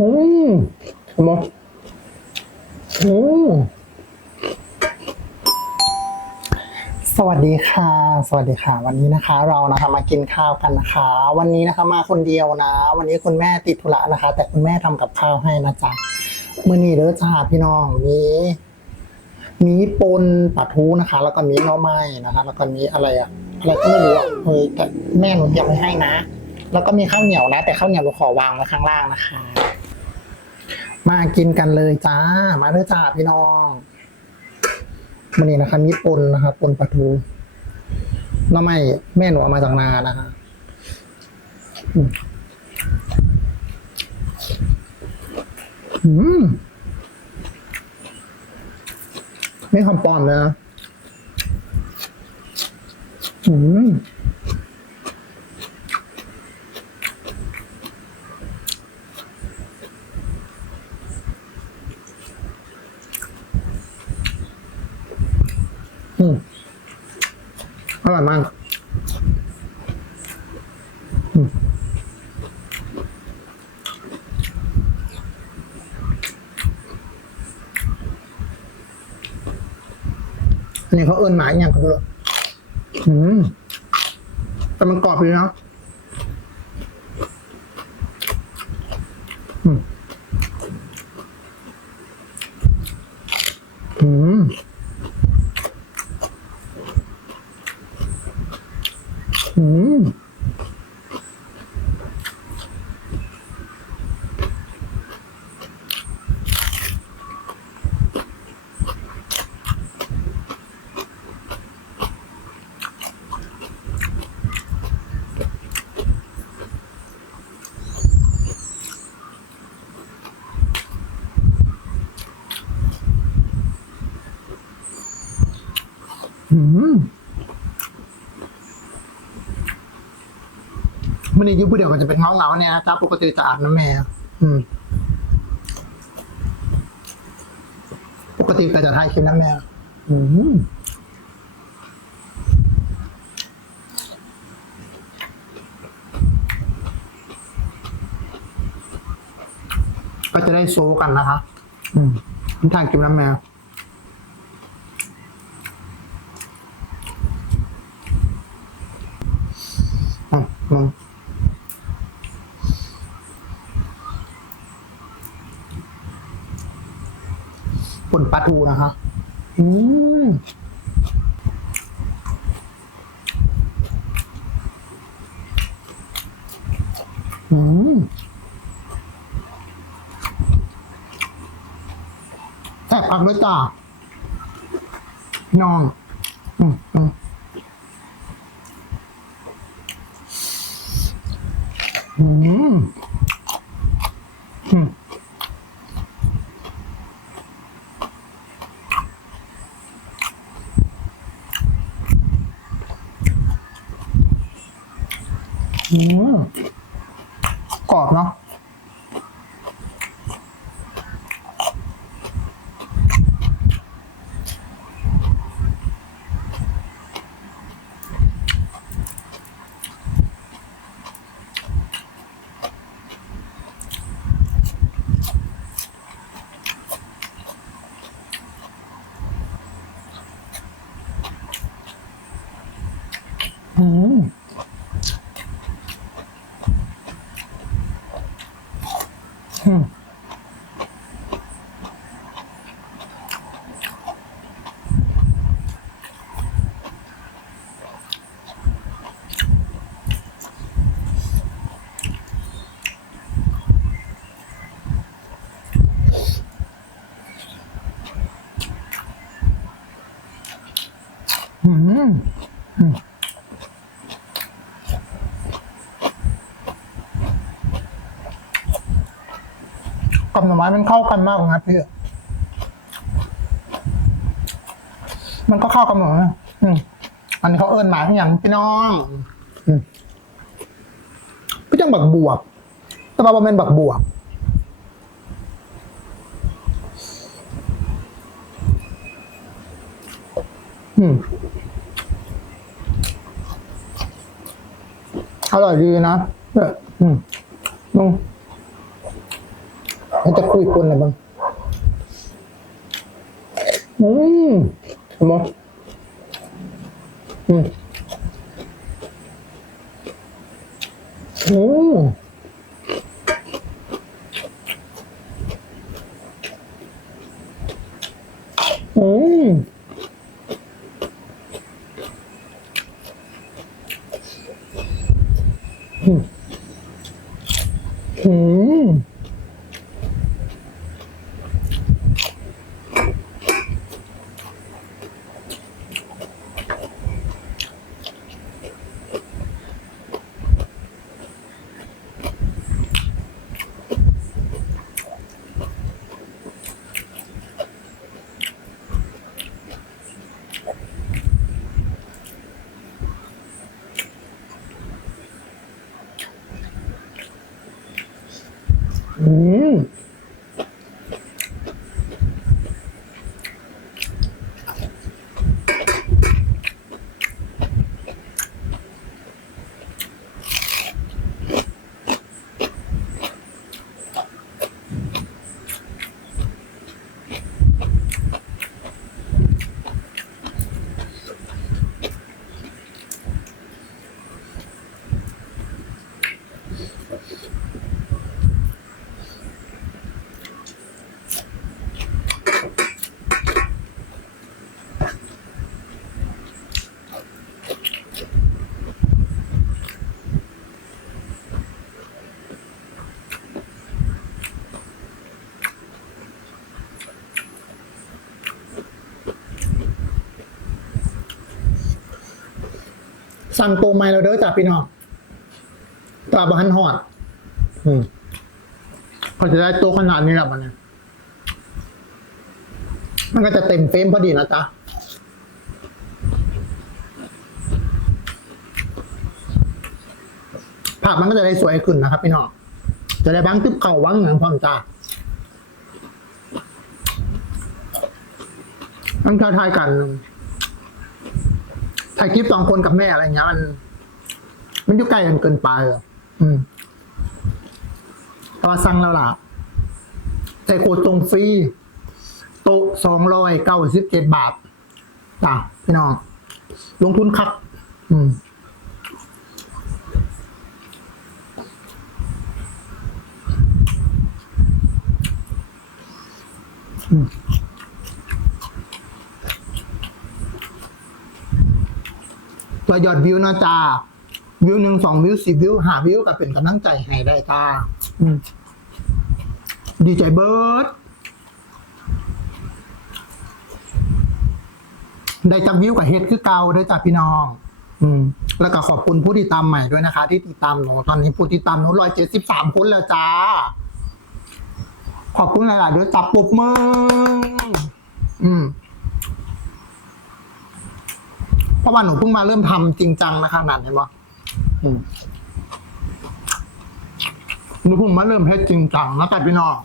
อืมเห็นไมอืมสวัสดีค่ะ สวัสดีค่ะ วันนี้นะคะ เรานะคะมากินข้าวกันนะคะ วันนี้นะคะมาคนเดียวนะ วันนี้คุณแม่ติดธุระนะคะ แต่คุณแม่ทำกับข้าวให้นะจ๊ะมื่อนี้เด้อจ้าพี่น้องมีมีปนปลาทูนะคะ แล้วก็มีหน่อไม้นะคะ แล้วก็มีอะไรอะอะไรก็ไม่รู้อะเฮ้ยแต่แม่หนูเตรียมไว้ให้นะ แล้วก็มีข้าวเหนียวนะ แต่ข้าวเหนียวหนูขอวางไว้ข้างล่างนะคะ มากินกันเลยจ้า มาเด้อจ้าพี่น้องวันนี้นะคะมีปนนะคะปนปลาทูน้อไม่แม่หนูเอามาจากนานะคะอืมอืมไม่คำปลอมเลยนะอืม อืมอร่อยมากอืม อันนี้เขาเอิ้นหมายอย่างกันเลยอืมแต่มันกรอบดีนะอืมอืมอืมอืม มันนี้ยุบเดียวก็จะเป็นเงาเงาเนี่ยนะจ้าปกติจะอาบน้ำแม่อืม ปกติก็จะทายคลิปน้ำแม่อืมก็จะได้โซกันนะคะ อืมทางคลิปน้ำแม่ มอืมปนปลาทูนะคะ อืมอืมแซ่บอักเลยจ้าน้อง อืมอืม อืมอืมอืม กรอบเนาะอืมอืมอืม กับห น่อไม้มันเข้ากันมากเลยครับพี่มันก็เข้ากับหม้อืมอันนี้เขาเอิ้นหมายอย่างพี่น้องพี่จังบักบวบแต่ว่าบ่แมนเป็นบักบวบอืมอร่อยดีนะเนี่ยอืมนุ่ม มันจะคุยคนอะไรบ้างอืมเห็นไหมอืมอืมอืมอืมอืม อืม สั่งตรงไม้เราเด้อจ้ะพี่น้องตาบหันหอด อืมพอจะได้ตัวขนาดนี้แล้วมันเนี่ยมันก็จะเต็มเฟรมพอดีนะจ๊ะภาพมันก็จะได้สวยขึ้นนะครับพี่น้องจะได้บ้างตึบเข่าบ้างหนังความจ้ามันท้าทายกัน ถ่ายคลิปสองคนกับแม่อะไรอย่างเงี้ยมัน มันอยู่ใกล้กันเกินไปอะอืมแตว่าสั่งแล้วล่ะใส่โคตรงฟรีโต๊ะสองร้อยเก้าสิบเจ็ดบาทจ้ะพี่น้อง ลงทุนครับ อืมตั วยอดวิวเนาะจ้าวิวหนึ่งสองวิวสิบวิวหาวิวก็เป็นกำลังใจให้ได้จ้าอืมดีใจเบิร์ดได้จากวิวกับเฮ็ดคือเก่าได้อจากพี่น้อง อืม แล้วก็ขอบคุณผู้ติดตามใหม่ด้วยนะคะ ที่ติดตามหนูตอนนี้ผู้ติดตามหนูร้อยเจ็ดสิบสามคนแล้วจ้า ขอบคุณหลายๆเดี๋ยวจับปุบมืออืม เพราะว่าหนูเพิ่งมาเริ่มทำจริงจังนะคะนันเห็นปะอืมหนูเพิ่งมาเริ่มเฮ็ดจริงจังแล้วแต่พี่น้อง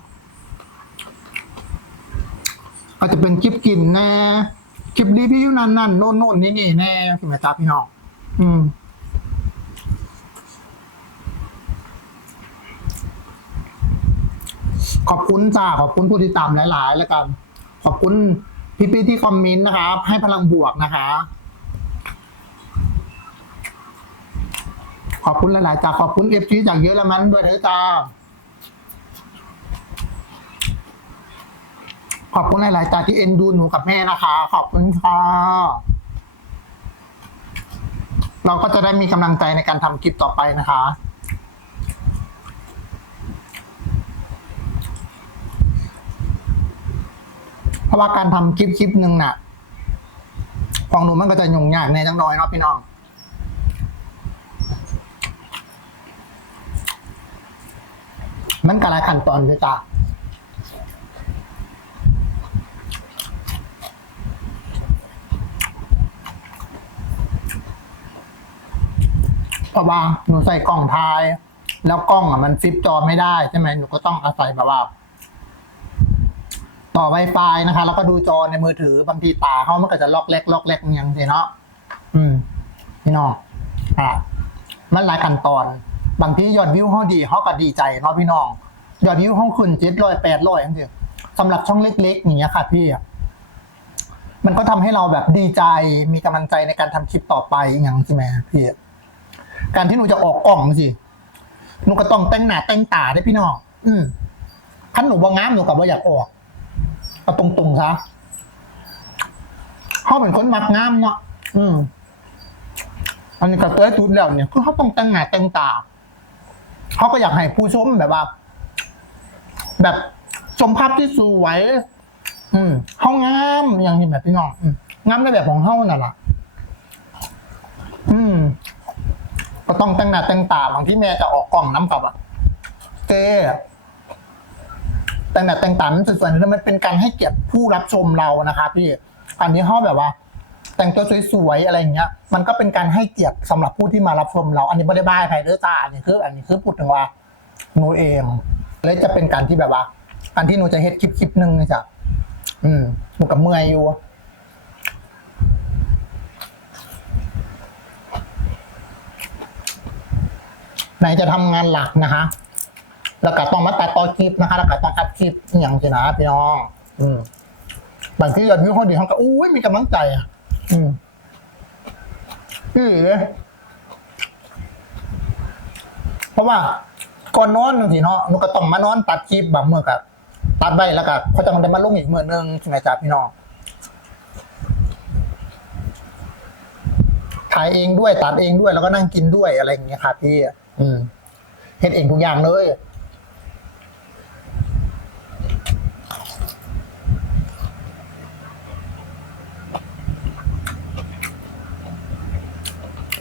อาจจะเป็นคลิปกินแน่คลิปรีวิวนั่นนั่นโน่นโน่นนี่นี่แน่ใช่ไหมจ๊ะพี่น้องอืมขอบคุณจ้าขอบคุณผู้ที่ตามหลาย ๆ แล้วกัน ขอบคุณพี่ๆที่คอมเมนต์นะครับให้พลังบวกนะคะ ขอบคุณหลายๆจ้าขอบคุณเอฟซีจากเยอรมันด้วยเถอะจ้าขอบคุณหลายๆจ้าที่เอ็นดูหนูกับแม่นะคะ ขอบคุณค่ะ เราก็จะได้มีกำลังใจในการทำคลิปต่อไปนะคะ เพราะว่าการทำคลิปคลิปหนึ่งน่ะของหนูมันก็จะยุ่งยากในจังน้อยเนาะพี่น้อง มันกหลายขั้นตอนเลยจ้ะเพราะว่าหนูใส่กล่องท้าย แล้วกล้องอะมันฟิปจอไม่ได้ใช่ไหมหนูก็ต้องอาศัยแบบว่า ต่อ Wi-Fi นะคะ แล้วก็ดูจอในมือถือบางทีตาเขามันก็จะล็อกเล็กล็อกเล็กอย่างเงี้ยเนาะอืมพี่น้องอะมันหลายขั้นตอน บางทียอดวิวเขาดีเขาก็ดีใจเนาะพี่น้องยอดวิวห้องคุณเจ็ดร้อยแปดร้อยอย่างเดียวสำหรับช่องเล็กๆอย่างเงี้ยค่ะพี่มันก็ทำให้เราแบบดีใจมีกำลังใจในการทำคลิปต่อไปอย่างใช่ไหมพี่การที่หนูจะออกกล่องสิหนูก็ต้องแต่งหน้าแต่งตาได้พี่น้องอืมคันหนูว่างามหนูกับว่าอยากออกเอาตรงๆซะเขาเป็นคนมักงามเนาะอืมอันนี้ก็เต้ยจุดแล้วเนี่ยคือเขาต้องแต่งหน้าแต่งตา เขาก็อยากให้ผู้ชมแบบว่า แบบชมภาพที่สวย อืมเขางามอย่างที่แบบพี่น้องอืมงามในแบบของเขาน่ะล่ะอืม ก็ต้องแต่งหน้าแต่งตาบางที่แม่จะออกกล่องน้ำกับอะเจ๊แต่งหน้าแต่งตามันสวยๆนี่มันเป็นการให้เกียรติผู้รับชมเรานะคะพี่อันนี้เขาแบบว่า แต่งตัวสวยๆอะไรอย่างเงี้ย มันก็เป็นการให้เกียรติสำหรับผู้ที่มารับชมเรา อันนี้ไม่ได้บ้ายใครเด้อจ้าอันนี้คือ อันนี้คือพูดถึงว่าหนูเองเลยจะเป็นการที่แบบว่า อันที่หนูจะเฮ็ดคลิปคลิปหนึ่งนะจ๊ะอืมหนูกับเมื่อยอยู่ไหนจะทำงานหลักนะคะ แล้วก็ต้องมาตัดต่อคลิปนะคะ แล้วก็ต้องอัดคลิปอย่างสินะพี่น้อง อืมบางทียอดวิวเขาดีเขาก็อู้ยมีกำลังใจอะ อืมพี่เอ๋เพราะว่าก่อนนอนบางทีเนาะนูก็ต้องมานอนตัดคลิปบางเมื่อกับตัดไปแล้วก็เขาจะได้มาลงอีกเมื่อนึงใช่ไหมจ๊ะพี่น้องถ่ายเองด้วยตัดเองด้วยแล้วก็นั่งกินด้วยอะไรอย่างเงี้ยครับพี่ อืมเฮ็ดเองทุกอย่างเลย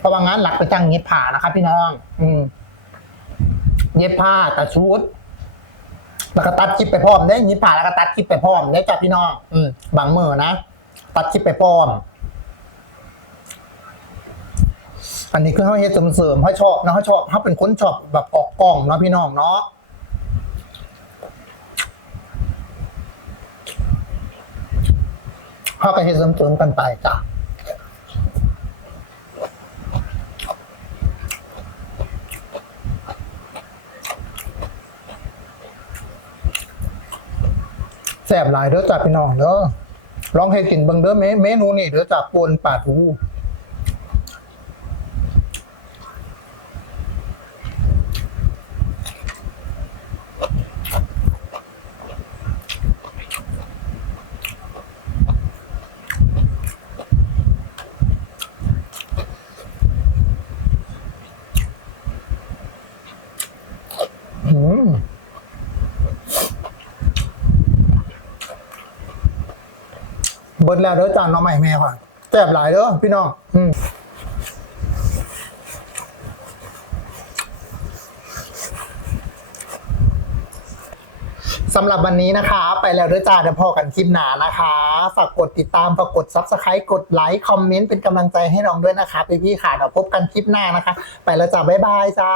ราะว่างานหลักไปจ้างเย็บผ้านะครับพี่น้อง อืมเย็บผ้าตัดชุดแล้วก็ตัดคลิปไปพร้อมได้เย็บผ้าแล้วก็ตัดคลิปไปพร้อมได้จ้ะพี่น้อง อืมบางมือนะตัดคลิปไปพร้อม อันนี้คือเขาเฮ็ดเสริมๆเขาชอบนะเขาชอบเขาเป็นคนชอบแบบออกกล้องเนาะพี่น้องเนาะเขาก็เฮ็ดเสริมๆกันไปจ้ะ ซ่บหลายเด้อจ้าพี่น้องเด้อลองให้กินเบิ่งเด้อเมเมนูนี่เด้อจ้าปนปลาทูอืม เบิดแล้วเด้อจานน้องใหม่แม่ค่ะแซ่บหลายเด้อพี่น้องอืมสำหรับวันนี้นะคะ ไปแล้วเด้อจ้าเดี๋ยวพอกันคลิปหนานะคะ ฝากกดติดตาม ฝากกด subscribe กดไลค์ คอมเมนต์เป็นกำลังใจให้น้องด้วยนะคะ พี่พี่ๆค่ะเดี๋ยวพบกันคลิปหน้านะคะ ไปแล้วจ้า บ๊ายบายจ้า